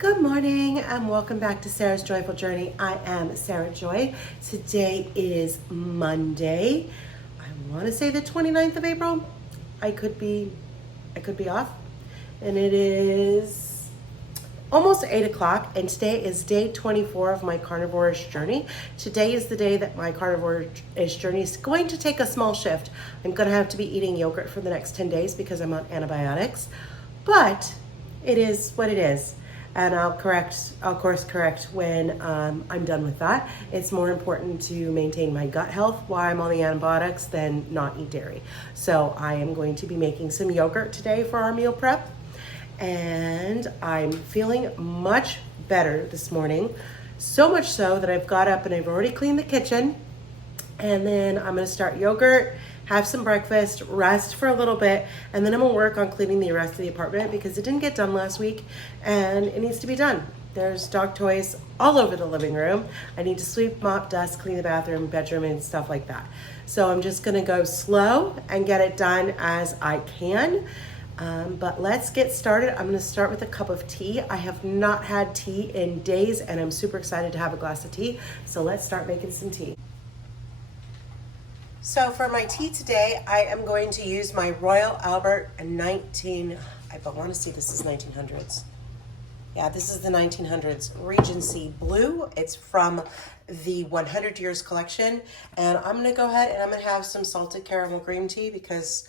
Good morning and welcome back to Sarah's Joyful Journey. I am Sarah Joy. Today is Monday. I want to say the 29th of April. I could be off. And it is almost 8 o'clock, and today is day 24 of my Carnivorish journey. Today is the day that my Carnivorish journey is going to take a small shift. I'm going to have to be eating yogurt for the next 10 days because I'm on antibiotics, but it is what it is. And I'll course correct when I'm done with that. It's more important to maintain my gut health while I'm on the antibiotics than not eat dairy. So I am going to be making some yogurt today for our meal prep. And I'm feeling much better this morning. So much so that I've got up and I've already cleaned the kitchen. And then I'm gonna start yogurt, have some breakfast, rest for a little bit, and then I'm gonna work on cleaning the rest of the apartment because it didn't get done last week and it needs to be done. There's dog toys all over the living room. I need to sweep, mop, dust, clean the bathroom, bedroom, and stuff like that. So I'm just gonna go slow and get it done as I can. But let's get started. I'm gonna start with a cup of tea. I have not had tea in days and I'm super excited to have a glass of tea. So let's start making some tea. So for my tea today, I am going to use my Royal Albert I want to see this is 1900s. Yeah, this is the 1900s Regency Blue. It's from the 100 Years collection. And I'm gonna go ahead and I'm gonna have some salted caramel green tea because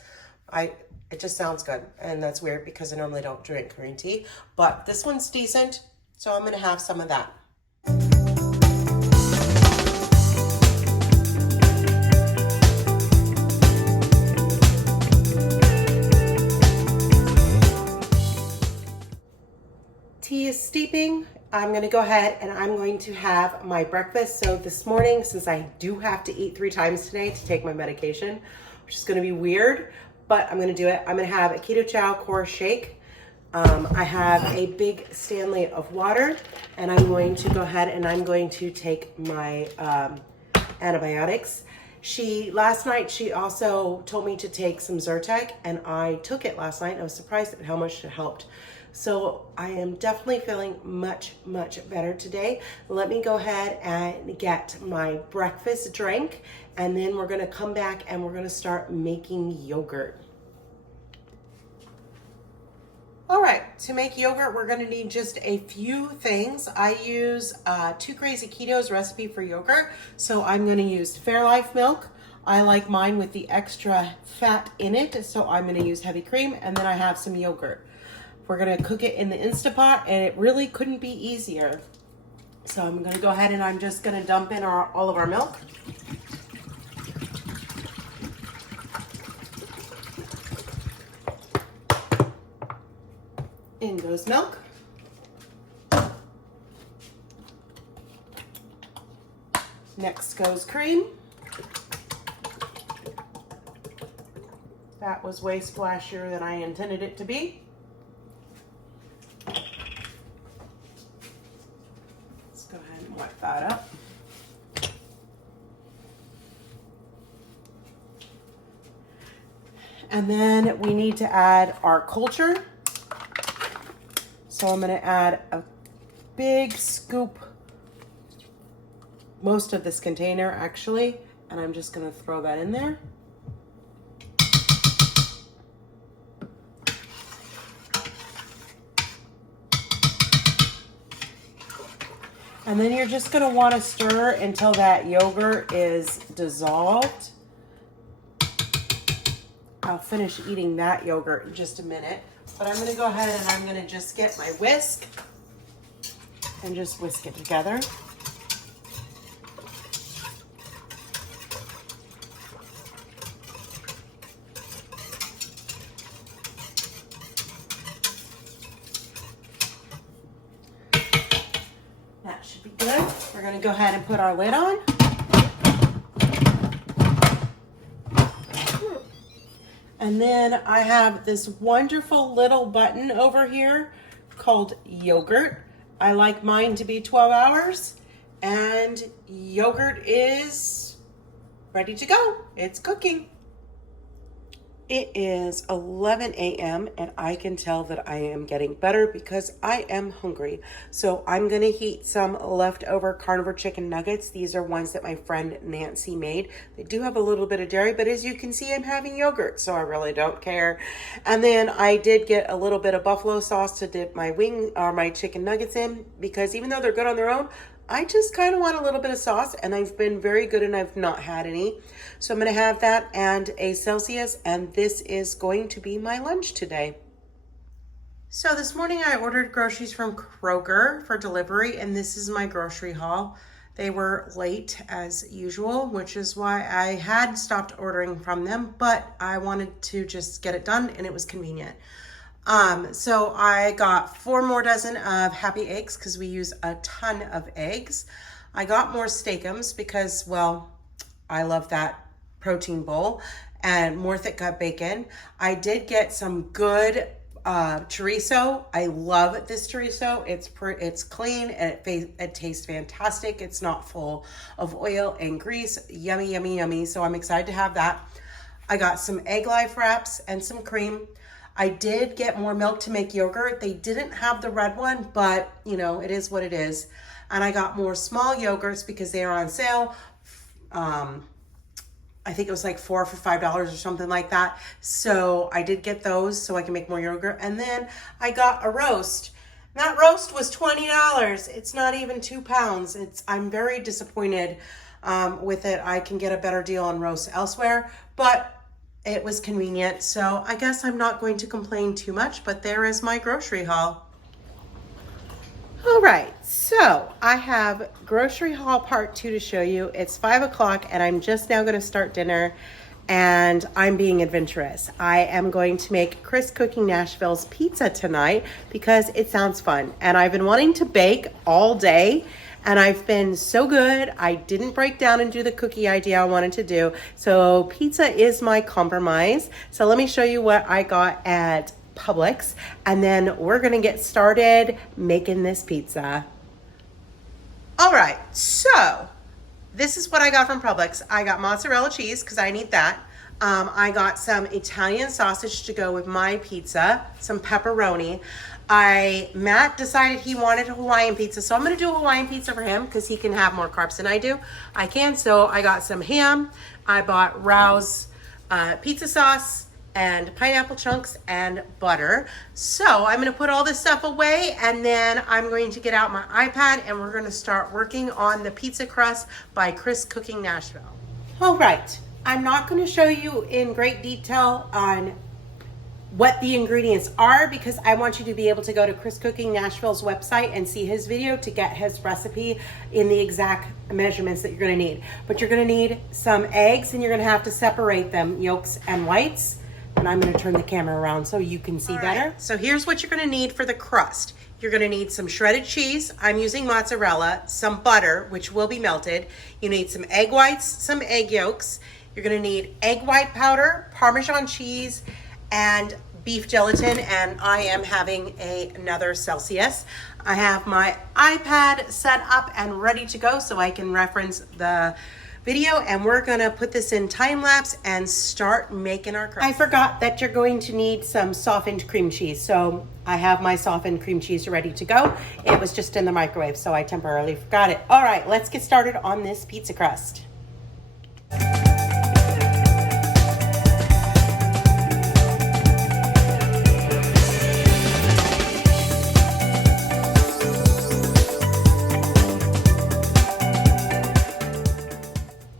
it just sounds good. And that's weird because I normally don't drink green tea, but this one's decent. So I'm gonna have some of that. Tea is steeping. I'm gonna go ahead and I'm going to have my breakfast. So this morning, since I do have to eat 3 times today to take my medication, which is gonna be weird, but I'm gonna do it. I'm gonna have a keto chow core shake. I have a big Stanley of water, and I'm going to go ahead and I'm going to take my antibiotics. Last night, she also told me to take some Zyrtec, and I took it last night. I was surprised at how much it helped. So I am definitely feeling much, much better today. Let me go ahead and get my breakfast drink, and then we're gonna come back and we're gonna start making yogurt. All right, to make yogurt, we're gonna need just a few things. I use 2 Crazy Ketos recipe for yogurt. So I'm gonna use Fairlife milk. I like mine with the extra fat in it. So I'm gonna use heavy cream, and then I have some yogurt. We're gonna cook it in the Instapot, and it really couldn't be easier. So I'm gonna go ahead and I'm just gonna dump in all of our milk. In goes milk. Next goes cream. That was way splashier than I intended it to be. Let's go ahead and wipe that up. And then we need to add our culture. So I'm gonna add a big scoop, most of this container actually, and I'm just gonna throw that in there. And then you're just gonna wanna stir until that yogurt is dissolved. I'll finish eating that yogurt in just a minute. But I'm gonna go ahead and I'm gonna just get my whisk and just whisk it together. That should be good. We're gonna go ahead and put our lid on. And then I have this wonderful little button over here called yogurt. I like mine to be 12 hours, and yogurt is ready to go. It's cooking. It is 11 a.m. and I can tell that I am getting better because I am hungry. So I'm gonna heat some leftover carnivore chicken nuggets. These are ones that my friend Nancy made. They do have a little bit of dairy, but as you can see, I'm having yogurt, so I really don't care. And then I did get a little bit of buffalo sauce to dip my my chicken nuggets in, because even though they're good on their own, I just kind of want a little bit of sauce, and I've been very good and I've not had any. So I'm going to have that and a Celsius, and this is going to be my lunch today. So this morning I ordered groceries from Kroger for delivery, and this is my grocery haul. They were late as usual, which is why I had stopped ordering from them, but I wanted to just get it done and it was convenient. So I got 4 more dozen of happy eggs because we use a ton of eggs. I got more steakums because, well, I love that protein bowl, and more thick cut bacon. I did get some good chorizo. I love this chorizo. It's clean and it tastes fantastic. It's not full of oil and grease. Yummy, yummy, yummy. So I'm excited to have that. I got some egg life wraps and some cream. I did get more milk to make yogurt. They didn't have the red one, but you know, it is what it is. And I got more small yogurts because they are on sale. I think it was like 4 for $5 or something like that. So I did get those so I can make more yogurt. And then I got a roast. That roast was $20. It's not even 2 pounds. I'm very disappointed with it. I can get a better deal on roast elsewhere, but it was convenient, so I guess I'm not going to complain too much, but there is my grocery haul. All right, so I have grocery haul part 2 to show you. It's 5 o'clock and I'm just now gonna start dinner, and I'm being adventurous. I am going to make Chris Cooking Nashville's pizza tonight because it sounds fun. And I've been wanting to bake all day, and I've been so good. I didn't break down and do the cookie idea I wanted to do. So pizza is my compromise. So let me show you what I got at Publix, and then we're gonna get started making this pizza. All right, so this is what I got from Publix. I got mozzarella cheese because I need that. I got some Italian sausage to go with my pizza, some pepperoni. Matt decided he wanted a Hawaiian pizza, so I'm gonna do a Hawaiian pizza for him because he can have more carbs than I do. So I got some ham. I bought Rao's pizza sauce and pineapple chunks and butter. So I'm gonna put all this stuff away, and then I'm going to get out my iPad and we're gonna start working on the pizza crust by Chris Cooking Nashville. All right, I'm not gonna show you in great detail on what the ingredients are because I want you to be able to go to Chris Cooking Nashville's website and see his video to get his recipe in the exact measurements that you're gonna need. But you're gonna need some eggs, and you're gonna have to separate them, yolks and whites. And I'm gonna turn the camera around so you can see better. So here's what you're gonna need for the crust. You're gonna need some shredded cheese. I'm using mozzarella, some butter, which will be melted. You need some egg whites, some egg yolks. You're gonna need egg white powder, Parmesan cheese, and beef gelatin, and I am having another Celsius. I have my iPad set up and ready to go so I can reference the video, and we're gonna put this in time lapse and start making our crust. I forgot that you're going to need some softened cream cheese, so I have my softened cream cheese ready to go. It was just in the microwave, so I temporarily forgot it. All right, let's get started on this pizza crust.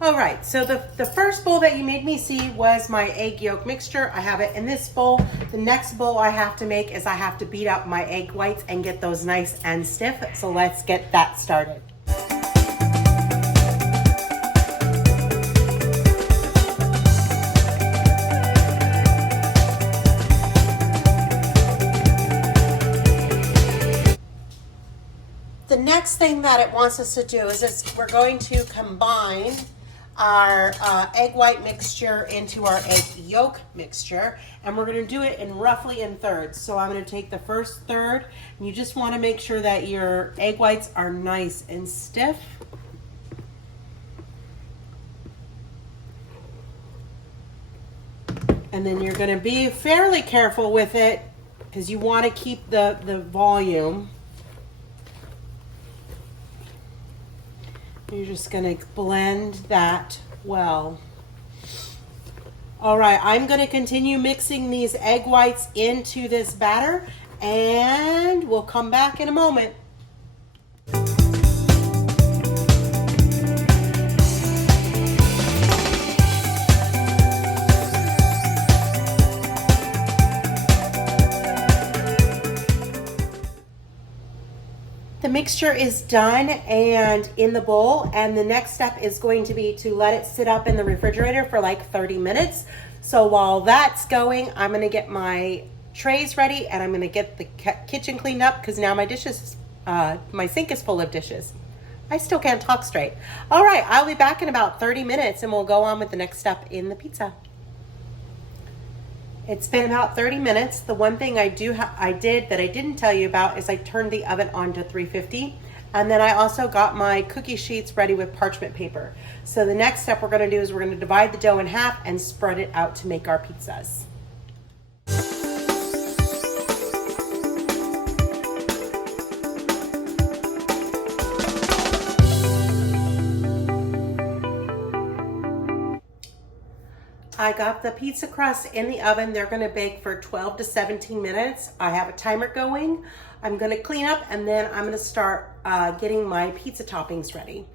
All right, so the first bowl that you made me see was my egg yolk mixture. I have it in this bowl. The next bowl I have to make is I have to beat up my egg whites and get those nice and stiff. So let's get that started. The next thing that it wants us to do is we're going to combine our egg white mixture into our egg yolk mixture, and we're going to do it roughly in thirds. So I'm going to take the first third, and you just want to make sure that your egg whites are nice and stiff. And And then you're gonna be fairly careful with it because you want to keep the volume. You're just gonna blend that well. All right, I'm gonna continue mixing these egg whites into this batter and we'll come back in a moment. The mixture is done and in the bowl, and the next step is going to be to let it sit up in the refrigerator for like 30 minutes. So while that's going, I'm gonna get my trays ready and I'm gonna get the kitchen cleaned up because now my dishes, my sink is full of dishes. I still can't talk straight. All right, I'll be back in about 30 minutes and we'll go on with the next step in the pizza. It's been about 30 minutes. The one thing I did that I didn't tell you about is I turned the oven on to 350, and then I also got my cookie sheets ready with parchment paper. So the next step we're gonna do is we're gonna divide the dough in half and spread it out to make our pizzas. I got the pizza crust in the oven. They're gonna bake for 12 to 17 minutes. I have a timer going. I'm gonna clean up and then I'm gonna start getting my pizza toppings ready.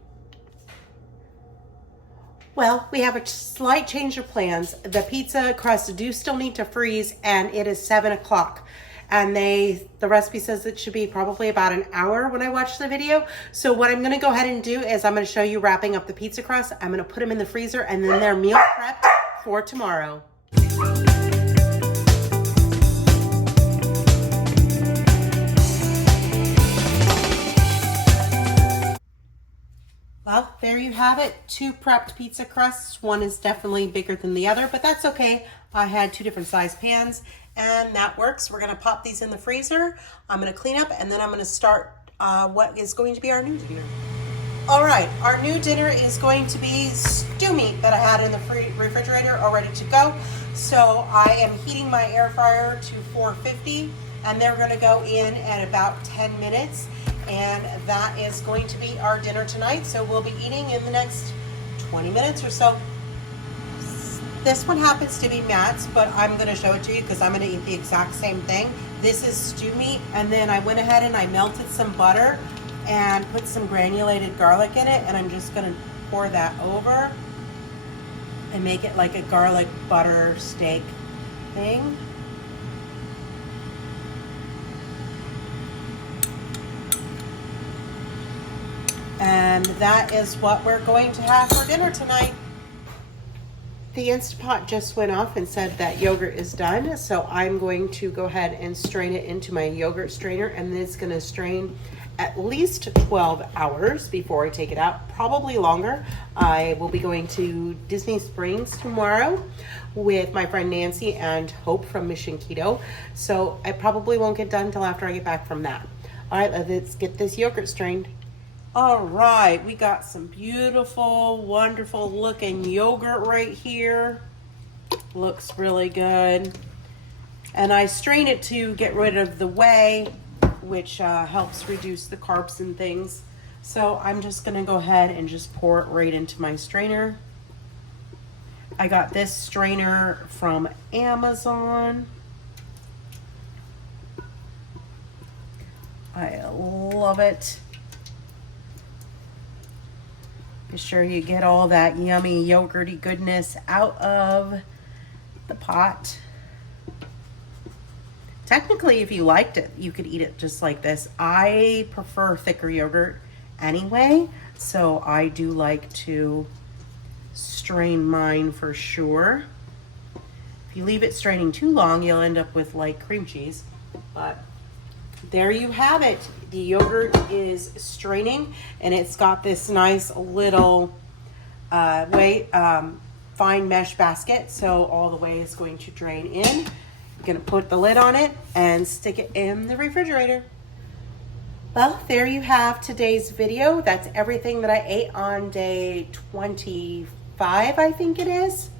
Well, we have a slight change of plans. The pizza crusts do still need to freeze and it is 7 o'clock. And the recipe says it should be probably about an hour when I watch the video. So what I'm gonna go ahead and do is I'm gonna show you wrapping up the pizza crust. I'm gonna put them in the freezer and then they're meal prepped for tomorrow. Well, there you have it. 2 prepped pizza crusts. One is definitely bigger than the other, but that's okay. I had 2 different size pans and that works. We're gonna pop these in the freezer. I'm gonna clean up and then I'm gonna start what is going to be our new dinner. All right, our new dinner is going to be stew meat that I had in the refrigerator all ready to go. So I am heating my air fryer to 450 and they're gonna go in at about 10 minutes. And that is going to be our dinner tonight. So we'll be eating in the next 20 minutes or so. This one happens to be Matt's, but I'm gonna show it to you because I'm gonna eat the exact same thing. This is stew meat, and then I went ahead and I melted some butter and put some granulated garlic in it, and I'm just gonna pour that over and make it like a garlic butter steak thing. And that is what we're going to have for dinner tonight. The Instapot just went off and said that yogurt is done, so I'm going to go ahead and strain it into my yogurt strainer, and then it's gonna strain at least 12 hours before I take it out, probably longer. I will be going to Disney Springs tomorrow with my friend Nancy and Hope from Mission Keto, so I probably won't get done until after I get back from that. All right, let's get this yogurt strained. All right, we got some beautiful, wonderful looking yogurt right here. Looks really good. And I strain it to get rid of the whey, which helps reduce the carbs and things. So I'm just gonna go ahead and just pour it right into my strainer. I got this strainer from Amazon. I love it. Be sure you get all that yummy yogurty goodness out of the pot. Technically, if you liked it, you could eat it just like this. I prefer thicker yogurt anyway, so I do like to strain mine for sure. If you leave it straining too long, you'll end up with like cream cheese. But there you have it. The yogurt is straining, and it's got this nice little fine mesh basket, so all the whey is going to drain in. I'm gonna put the lid on it and stick it in the refrigerator. Well, there you have today's video. That's everything that I ate on day 25, I think it is.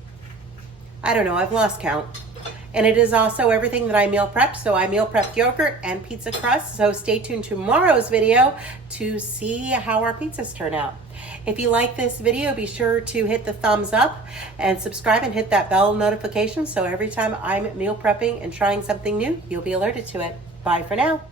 I don't know, I've lost count. And it is also everything that I meal prep. So I meal prepped yogurt and pizza crust. So stay tuned to tomorrow's video to see how our pizzas turn out. If you like this video, be sure to hit the thumbs up and subscribe and hit that bell notification so every time I'm meal prepping and trying something new, you'll be alerted to it. Bye for now.